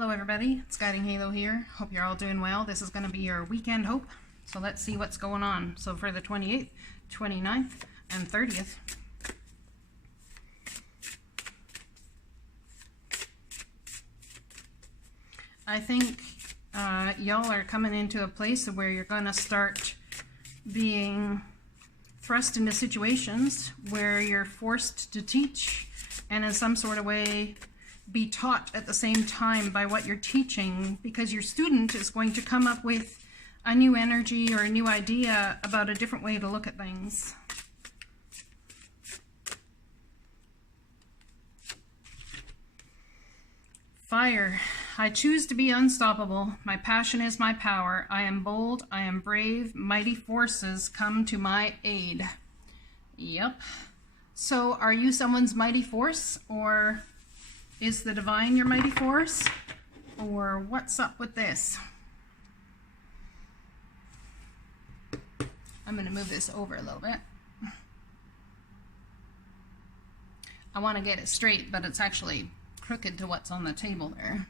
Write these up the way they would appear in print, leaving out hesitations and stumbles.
Hello everybody, it's GuidingHalo here. Hope you're all doing well. This is going to be your weekend hope. So let's see what's going on. So for the 28th, 29th, and 30th. I think y'all are coming into a place where you're going to start being thrust into situations where you're forced to teach and in some sort of way be taught at the same time by what you're teaching, because your student is going to come up with a new energy or a new idea about a different way to look at things. Fire. I choose to be unstoppable. My passion is my power. I am bold. I am brave. Mighty forces come to my aid. Yep. So are you someone's mighty force, or is the divine your mighty force? Or what's up with this? I'm going to move this over a little bit. I want to get it straight, but it's actually crooked to what's on the table there.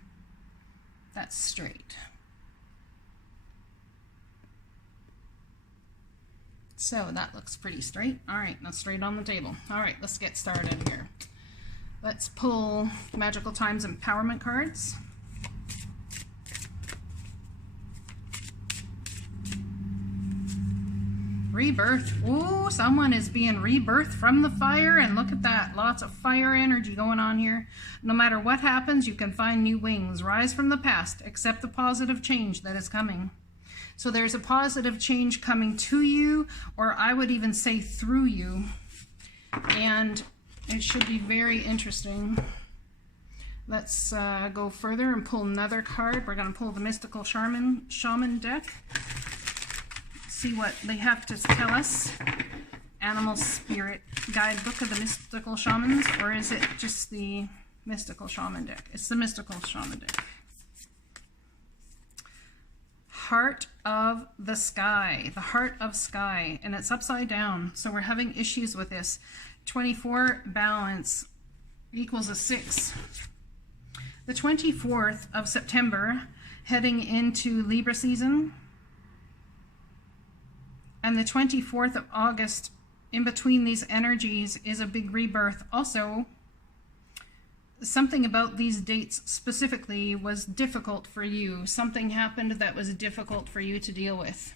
That's straight. So that looks pretty straight. All right, now straight on the table. All right, let's get started here. Let's pull Magical Times Empowerment cards. Rebirth. Ooh, someone is being rebirthed from the fire, and look at that. Lots of fire energy going on here. No matter what happens, you can find new wings. Rise from the past. Accept the positive change that is coming. So there's a positive change coming to you, or I would even say through you. And it should be very interesting. Let's go further and pull another card. We're going to pull the Mystical Shaman deck. See what they have to tell us. Animal Spirit Guidebook of the Mystical Shamans, or is it just the Mystical Shaman deck? It's the Mystical Shaman deck. Heart of the Sky, the Heart of Sky, and it's upside down, so we're having issues with this. 24 balance equals a 6. The 24th of September, heading into Libra season, and the 24th of August, in between these energies, is a big rebirth. Also, something about these dates specifically was difficult for you. Something happened that was difficult for you to deal with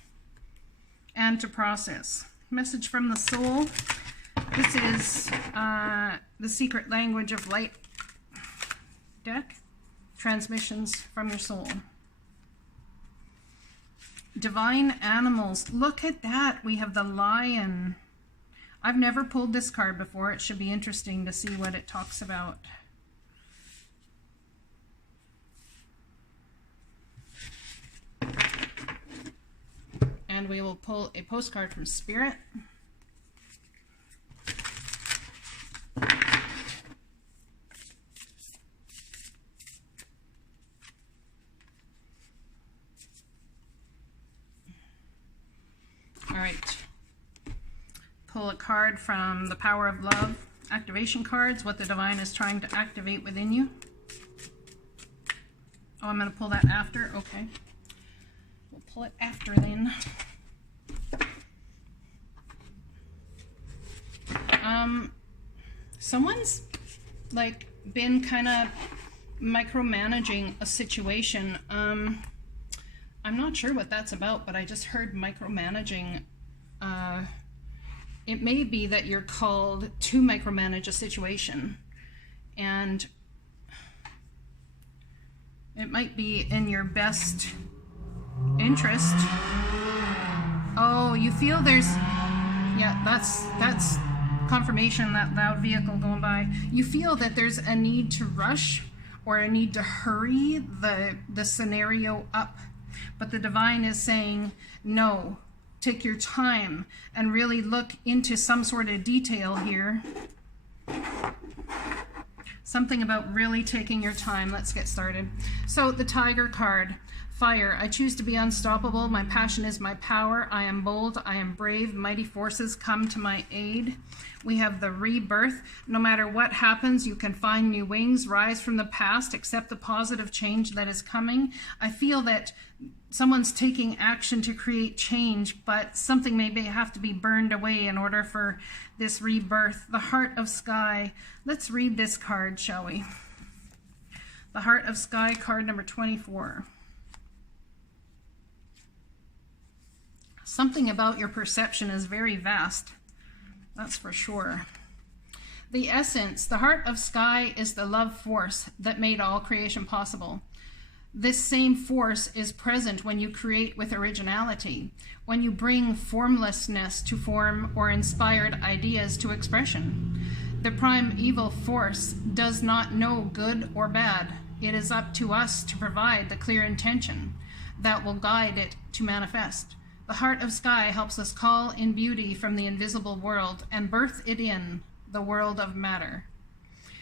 and to process. Message from the soul. This is the Secret Language of Light deck. Transmissions from your soul. Divine animals. Look at that. We have the lion. I've never pulled this card before. It should be interesting to see what it talks about. And we will pull a postcard from Spirit. All right, pull a card from the Power of Love activation cards, what the divine is trying to activate within you. Oh, I'm going to pull that after. Okay, we'll pull it after then. Someone's like been kind of micromanaging a situation. I'm not sure what that's about, but I just heard micromanaging. It may be that you're called to micromanage a situation, and it might be in your best interest. Oh, you feel there's, yeah, that's confirmation, that loud vehicle going by. You feel that there's a need to rush or a need to hurry the scenario up. But the divine is saying, no, take your time and really look into some sort of detail here. Something about really taking your time. Let's get started. So the Tiger card. Fire, I choose to be unstoppable. My passion is my power. I am bold. I am brave. Mighty forces come to my aid. We have the rebirth. No matter what happens, you can find new wings, rise from the past, accept the positive change that is coming. I feel that someone's taking action to create change, but something may have to be burned away in order for this rebirth. The Heart of Sky. Let's read this card, shall we? The Heart of Sky, card number 24. Something about your perception is very vast. That's for sure. The essence, the Heart of Sky is the love force that made all creation possible. This same force is present when you create with originality, when you bring formlessness to form or inspired ideas to expression. The primeval force does not know good or bad. It is up to us to provide the clear intention that will guide it to manifest. The Heart of Sky helps us call in beauty from the invisible world and birth it in the world of matter.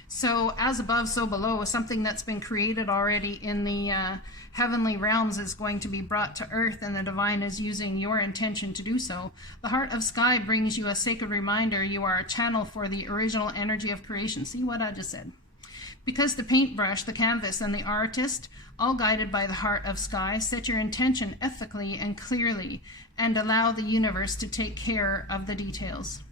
So as above, so below, something that's been created already in the heavenly realms is going to be brought to earth, and the divine is using your intention to do so. The Heart of Sky brings you a sacred reminder you are a channel for the original energy of creation. See what I just said? Because the paintbrush, the canvas, and the artist, all guided by the Heart of Sky, set your intention ethically and clearly and allow the universe to take care of the details.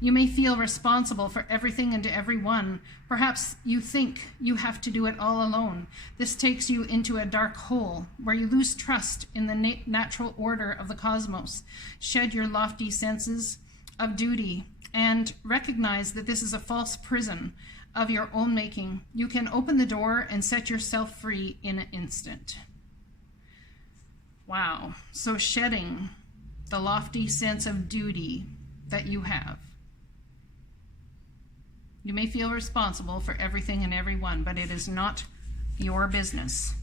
You may feel responsible for everything and everyone. Perhaps you think you have to do it all alone. This takes you into a dark hole where you lose trust in the natural order of the cosmos. Shed your lofty senses of duty and recognize that this is a false prison of your own making. You can open the door and set yourself free in an instant. Wow. So shedding the lofty sense of duty that you have. You may feel responsible for everything and everyone, but it is not your business.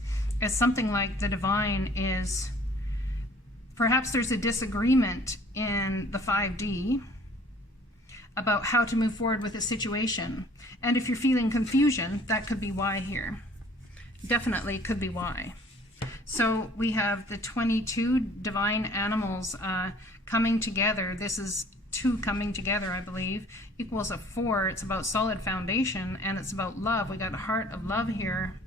It's something like the divine is, perhaps there's a disagreement in the 5D about how to move forward with a situation. And if you're feeling confusion, that could be why here. Definitely could be why. So we have the 22 divine animals coming together. This is 2 coming together, I believe, equals a 4. It's about solid foundation, and it's about love. We got a heart of love here.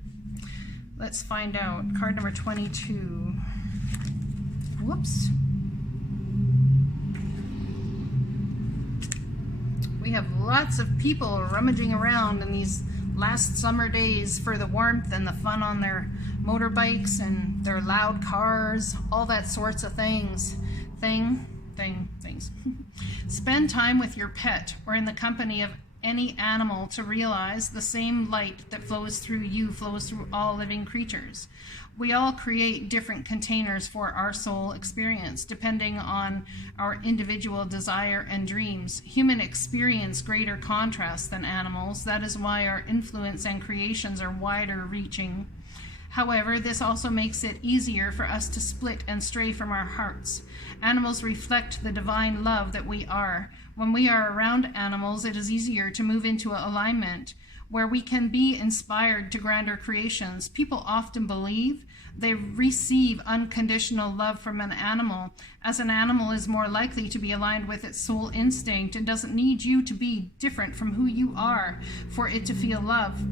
Let's find out. Card number 22. Whoops. We have lots of people rummaging around in these last summer days for the warmth and the fun on their motorbikes and their loud cars, all that sorts of things. Things. Spend time with your pet or in the company of any animal to realize the same light that flows through you flows through all living creatures. We all create different containers for our soul experience, depending on our individual desire and dreams. Human experience greater contrast than animals. That is why our influence and creations are wider reaching. However, this also makes it easier for us to split and stray from our hearts. Animals reflect the divine love that we are. When we are around animals, it is easier to move into alignment where we can be inspired to grander creations. People often believe they receive unconditional love from an animal, as an animal is more likely to be aligned with its soul instinct and doesn't need you to be different from who you are for it to feel love.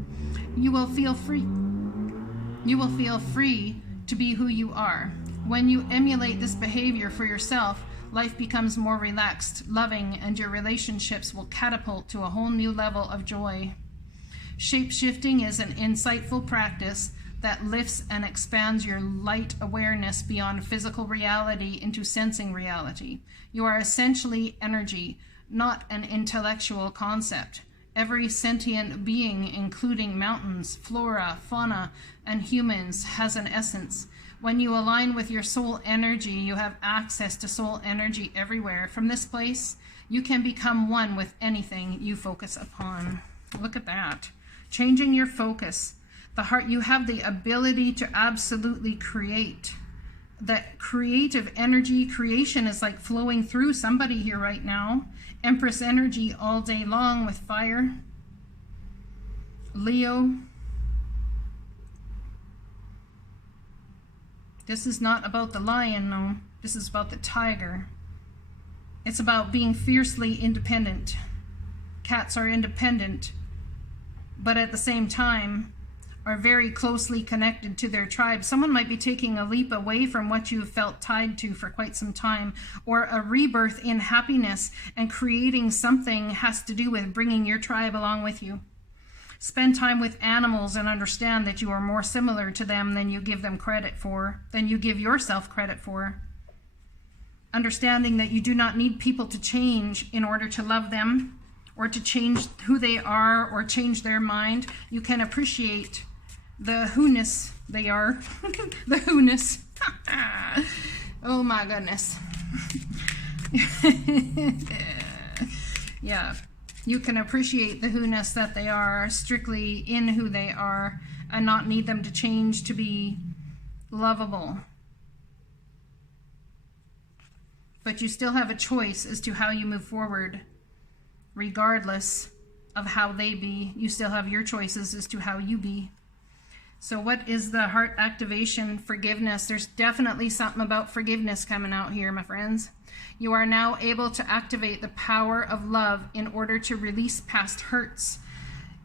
You will feel free. You will feel free to be who you are. When you emulate this behavior for yourself, life becomes more relaxed, loving, and your relationships will catapult to a whole new level of joy. Shape-shifting is an insightful practice that lifts and expands your light awareness beyond physical reality into sensing reality. You are essentially energy, not an intellectual concept. Every sentient being, including mountains, flora, fauna, and humans, has an essence. When you align with your soul energy, you have access to soul energy everywhere. From this place, you can become one with anything you focus upon. Look at that. Changing your focus. The heart, you have the ability to absolutely create. That creative energy, creation is like flowing through somebody here right now. Empress energy all day long with fire. Leo. This is not about the lion, no. This is about the tiger. It's about being fiercely independent. Cats are independent, but at the same time are very closely connected to their tribe. Someone might be taking a leap away from what you've felt tied to for quite some time, or a rebirth in happiness, and creating something has to do with bringing your tribe along with you. Spend time with animals and understand that you are more similar to them than you give them credit for, than you give yourself credit for. Understanding that you do not need people to change in order to love them, or to change who they are, or change their mind. You can appreciate the who-ness they are. The who-ness. Oh my goodness. Yeah. You can appreciate the who-ness that they are, strictly in who they are, and not need them to change to be lovable. But you still have a choice as to how you move forward, regardless of how they be. You still have your choices as to how you be. So what is the heart activation? Forgiveness. There's definitely something about forgiveness coming out here, my friends. You are now able to activate the power of love in order to release past hurts.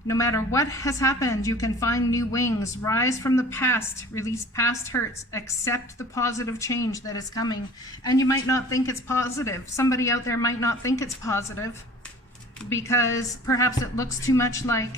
No matter what has happened, you can find new wings, rise from the past, release past hurts, accept the positive change that is coming. And you might not think it's positive. Somebody out there might not think it's positive because perhaps it looks too much like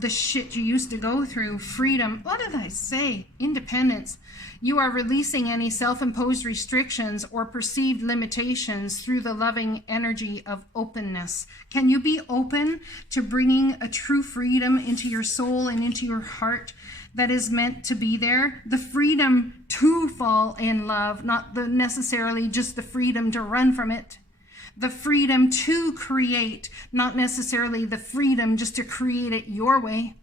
the shit you used to go through. Freedom. What did I say? Independence. You are releasing any self-imposed restrictions or perceived limitations through the loving energy of openness. Can you be open to bringing a true freedom into your soul and into your heart that is meant to be there? The freedom to fall in love, not necessarily just the freedom to run from it. The freedom to create, not necessarily the freedom just to create it your way.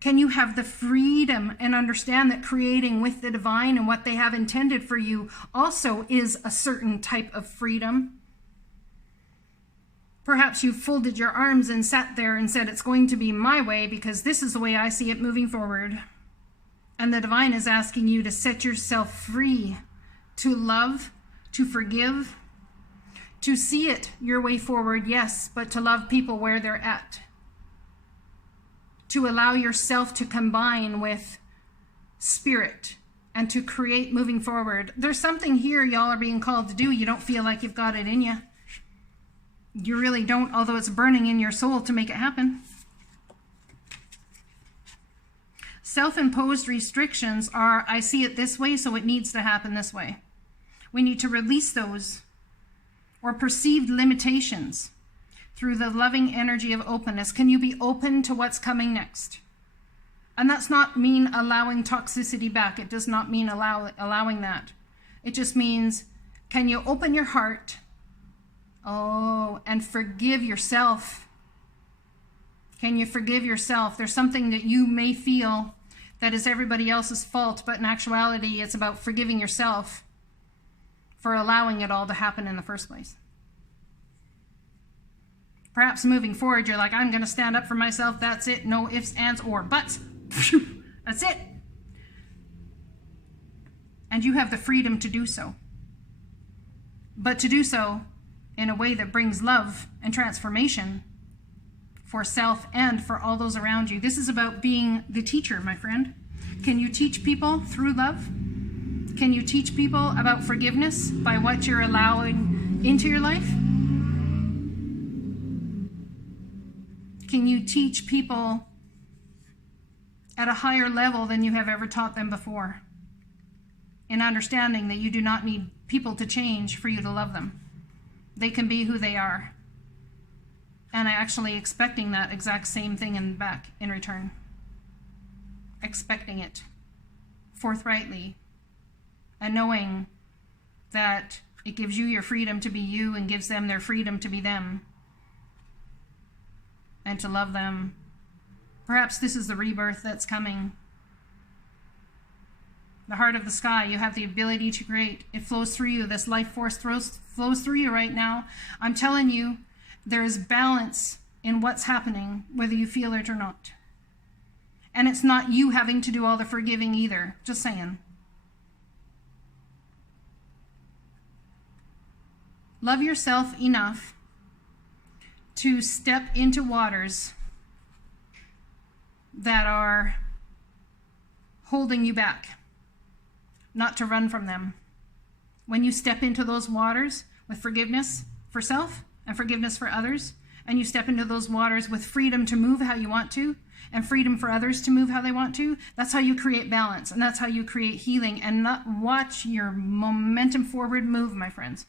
Can you have the freedom and understand that creating with the divine and what they have intended for you also is a certain type of freedom? Perhaps you folded your arms and sat there and said, it's going to be my way because this is the way I see it moving forward. And the divine is asking you to set yourself free to love, to forgive, to see it your way forward, yes, but to love people where they're at. To allow yourself to combine with spirit and to create moving forward. There's something here y'all are being called to do. You don't feel like you've got it in you. You really don't, although it's burning in your soul to make it happen. Self-imposed restrictions are, I see it this way, so it needs to happen this way. We need to release those, or perceived limitations, through the loving energy of openness. Can you be open to what's coming next? And that's not mean allowing toxicity back. It does not mean allowing that. It just means, can you open your heart? Oh, and forgive yourself. Can you forgive yourself? There's something that you may feel that is everybody else's fault, but in actuality, it's about forgiving yourself for allowing it all to happen in the first place. Perhaps moving forward, you're like, I'm going to stand up for myself. That's it. No ifs, ands, or buts. That's it. And you have the freedom to do so. But to do so in a way that brings love and transformation for self and for all those around you. This is about being the teacher, my friend. Can you teach people through love? Can you teach people about forgiveness by what you're allowing into your life? Can you teach people at a higher level than you have ever taught them before? In understanding that you do not need people to change for you to love them. They can be who they are. And actually expecting that exact same thing in back in return. Expecting it forthrightly. And knowing that it gives you your freedom to be you and gives them their freedom to be them. And to love them. Perhaps this is the rebirth that's coming. The heart of the sky, you have the ability to create. It flows through you. This life force flows through you right now. I'm telling you, there is balance in what's happening, whether you feel it or not. And it's not you having to do all the forgiving either. Just saying. Love yourself enough to step into waters that are holding you back, not to run from them. When you step into those waters with forgiveness for self and forgiveness for others, and you step into those waters with freedom to move how you want to, and freedom for others to move how they want to, that's how you create balance, and that's how you create healing, and not watch your momentum forward move, my friends.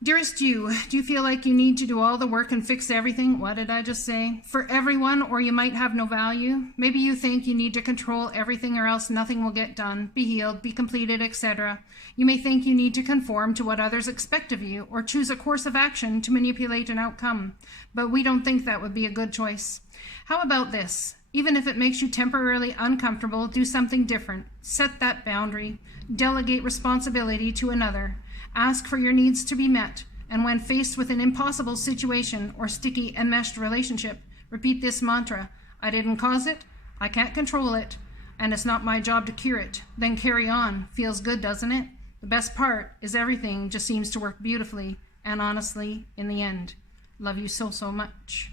Dearest you, do you feel like you need to do all the work and fix everything? What did I just say? For everyone, or you might have no value. Maybe you think you need to control everything or else nothing will get done, be healed, be completed, etc. You may think you need to conform to what others expect of you or choose a course of action to manipulate an outcome. But we don't think that would be a good choice. How about this? Even if it makes you temporarily uncomfortable, do something different. Set that boundary. Delegate responsibility to another. Ask for your needs to be met, and when faced with an impossible situation or sticky enmeshed relationship, repeat this mantra: I didn't cause it, I can't control it, and it's not my job to cure it. Then carry on. Feels good, doesn't it? The best part is everything just seems to work beautifully and honestly in the end. Love you so, so much.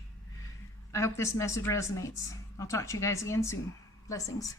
I hope this message resonates. I'll talk to you guys again soon. Blessings.